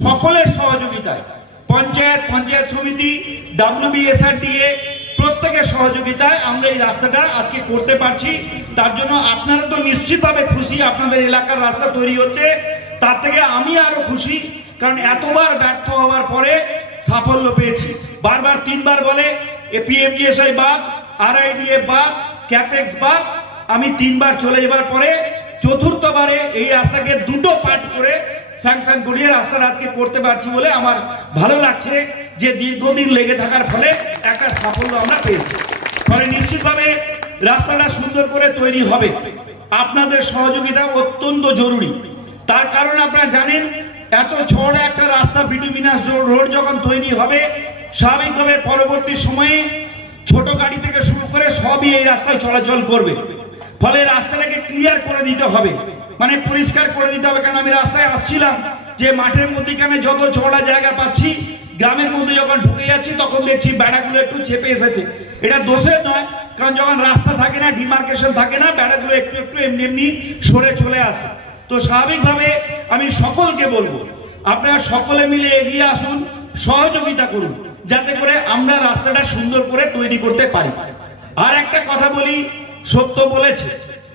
সকলের সহযোগিতায় পঞ্চায়েত পঞ্চায়েত সমিতি ডাব্লিউবিএসআরডিএ প্রত্যেকের সহযোগিতায় আমরা এই রাস্তাটা আজকে করতে পারছি। তার জন্য আপনারা তো নিশ্চিতভাবে খুশি, আপনাদের এলাকার রাস্তা তৈরি হচ্ছে। তার থেকে আমি আরও খুশি, কারণ এতবার ব্যর্থ হওয়ার পরে সাফল্য পেয়েছি। বারবার তিনবার বলে, এ পিএমজিএসআই বাদ আরআইডিএ বাদ ক্যাপেক্স বাদ, আমি তিনবার চলে যাবার পরে চতুর্থবারে এই রাস্তাকে দুটো পার্ট করে স্যাংশন করিয়ে রাস্তার আজকে করতে পারছি বলে আমার ভালো লাগছে যে দীর্ঘদিন লেগে থাকার ফলে একটা সাফল্য আমরা পেয়েছি। ফলে নিশ্চিতভাবে রাস্তাটা সুন্দর করে তৈরি হবে। আপনাদের সহযোগিতা অত্যন্ত জরুরি। তার কারণ আপনারা জানেন, এত ছড় একটা রাস্তা বিটুমিনাস রোড যখন তৈরি হবে, স্বাভাবিকভাবে পরবর্তী সময়ে ছোট গাড়ি থেকে শুরু করে সবই এই রাস্তায় চলাচল করবে। ফলে রাস্তাটাকে ক্লিয়ার করে দিতে হবে। মানে পরিষ্কার করে দিতে হবে কারণ আমি রাস্তায় আসছিলাম যে মাঠের মধ্যেখানে যত চড়া জায়গা পাচ্ছি, গ্রামের মধ্যে যখন ঢুকে যাচ্ছি, তখন দেখছি বেড়াগুলো একটু চেপে এসেছে। এটা দোষের নয়, কারণ যখন রাস্তা থাকে না, ডিমার্কেশন থাকে না বেড়াগুলো একটু একটু এমনি এমনি সরে চলে আসে। তো স্বাভাবিকভাবে আমি সকলকে বলব, আপনারা সকলে মিলে এগিয়ে আসুন, সহযোগিতা করুন, যাতে করে আমরা রাস্তাটা সুন্দর করে তৈরি করতে পারি। আর একটা কথা বলি, সত্য বলেছে,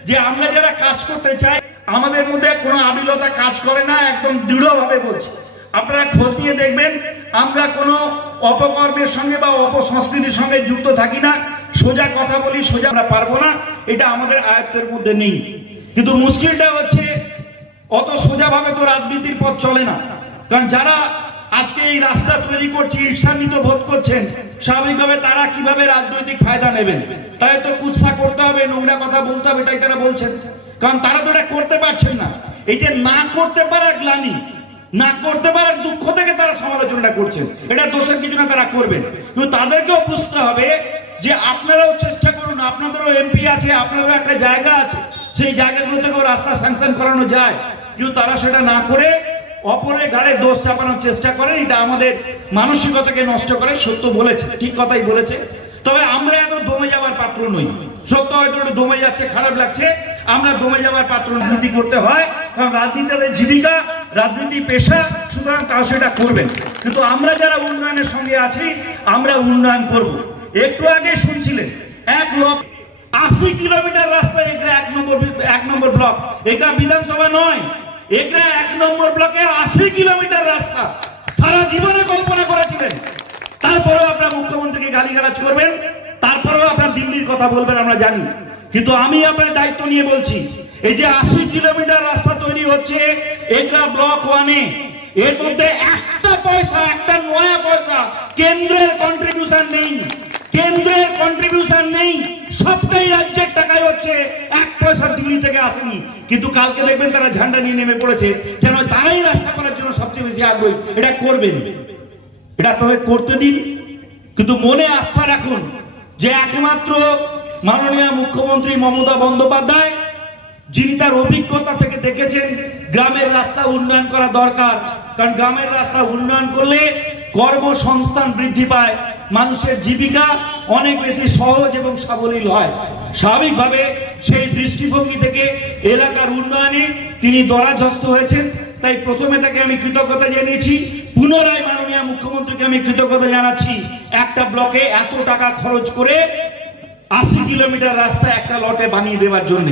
যে আমরা যারা কাজ করতে চাই আমাদের মধ্যে কোনো আবিলতা কাজ করে না, একদম দৃঢ়ভাবে বলছি। আপনারা খোঁজ নিয়ে দেখবেন, আমরা কোনো অপকর্মের সঙ্গে বা অপসংস্কৃতির সঙ্গে যুক্ত থাকি না। সোজা কথা বলি, সোজা আমরা পারব না, এটা আমাদের আয়ত্তের মধ্যে নেই। কিন্তু মুশকিলটা হচ্ছে, অত সোজাভাবে তো রাজনীতির পথ চলে না। কারণ যারা আজকে এই রাস্তা তৈরি করছে, ঈর্ষান্বিত বোধ করছেন, স্বাভাবিকভাবে তারা কীভাবে রাজনৈতিক ফায়দা নেবেন? তাই তো কুৎসা করতে হবে, নোংরা কথা বলতে হবে, এটাই তারা বলছেন। কারণ তারা তো এটা করতে পারছেন না। এই যে না করতে পারার গ্লানি, না করতে পারার দুঃখ থেকে তারা সমালোচনাটা করছেন। এটা দোষের কিছু না, তারা করবেন। কিন্তু তাদেরকেও বুঝতে হবে যে আপনারাও চেষ্টা করুন, আপনাদেরও এমপি আছে আপনারও একটা জায়গা আছে। সেই জায়গাগুলো থেকেও রাস্তা স্যাংশন করানো যায়। কিন্তু তারা সেটা না করে অপরের ঘাড়ে দোষ চাপানোর চেষ্টা করেন, এটা আমাদের মানসিকতাকে নষ্ট করে, সত্য বলেছে, ঠিক কথাই বলেছে। তবে আমরা এত দমে যাওয়ার পাত্র নই। সত্য হয়তো দমে যাচ্ছে, খারাপ লাগছে। আমরা দমে যাওয়ার পাত্র রাজনীতি করতে হয় কারণ রাজনীতি তাদের জীবিকা, রাজনীতি পেশা, সুতরাং তারা সেটা করবেন। কিন্তু আমরা যারা উন্নয়নের সঙ্গে আছি, আমরা উন্নয়ন করব। একটু আগে শুনছিলেন, এক লক্ষ আশি কিলোমিটার রাস্তা এগরা এক নম্বর এক নম্বর ব্লক। এগরা বিধানসভা নয় এগরা এক নম্বর ব্লকে আশি কিলোমিটার রাস্তা। সারা জীবনে কল্পনা করেছিলেন। তারপরেও আপনার মুখ্যমন্ত্রীকে গালিগালাজ করবেন, তারপরেও আপনার দিল্লির কথা বলবেন, আমরা জানি। কিন্তু আমি আপনার দায়িত্ব নিয়ে বলছি, এই যে আশি কিলোমিটার রাস্তা তৈরি হচ্ছে এগরা ব্লক ওয়ানে, এর মধ্যে একটা পয়সা, একটা নয়া পয়সা কেন্দ্রের কন্ট্রিবিউশন নেই, কেন্দ্রের কন্ট্রিবিউশন নেই, সবটাই রাজ্যের টাকায় হচ্ছে, এক পয়সা দিল্লি থেকে আসেনি। কিন্তু কালকে দেখবেন তারা ঝান্ডা নিয়ে নেমে পড়েছে, যেন তারাই রাস্তা করার জন্য সবচেয়ে বেশি আগ্রহী। এটা করবেন। এটা তবে করতে দিন। কিন্তু মনে আস্থা রাখুন যে একমাত্র মাননীয় মুখ্যমন্ত্রী মমতা বন্দ্যোপাধ্যায়, যিনি তার অভিজ্ঞতা থেকে দেখেছেন গ্রামের রাস্তা উন্নয়ন করা দরকার। কারণ গ্রামের রাস্তা উন্নয়ন করলে কর্মসংস্থান বৃদ্ধি পায়, মানুষের জীবিকা অনেক বেশি সহজ এবং সাবলীল হয়। স্বাভাবিকভাবে সেই দৃষ্টিভঙ্গি থেকে এলাকার উন্নয়নে তিনি দরাজস্ত হয়েছেন। তাই প্রথমে তাকে আমি কৃতজ্ঞতা জানিয়েছি। পুনরায় মাননীয় মুখ্যমন্ত্রীকে আমি কৃতজ্ঞতা জানাচ্ছি। একটা ব্লকে এত টাকা খরচ করে আশি কিলোমিটার রাস্তা একটা লটে বানিয়ে দেওয়ার জন্য।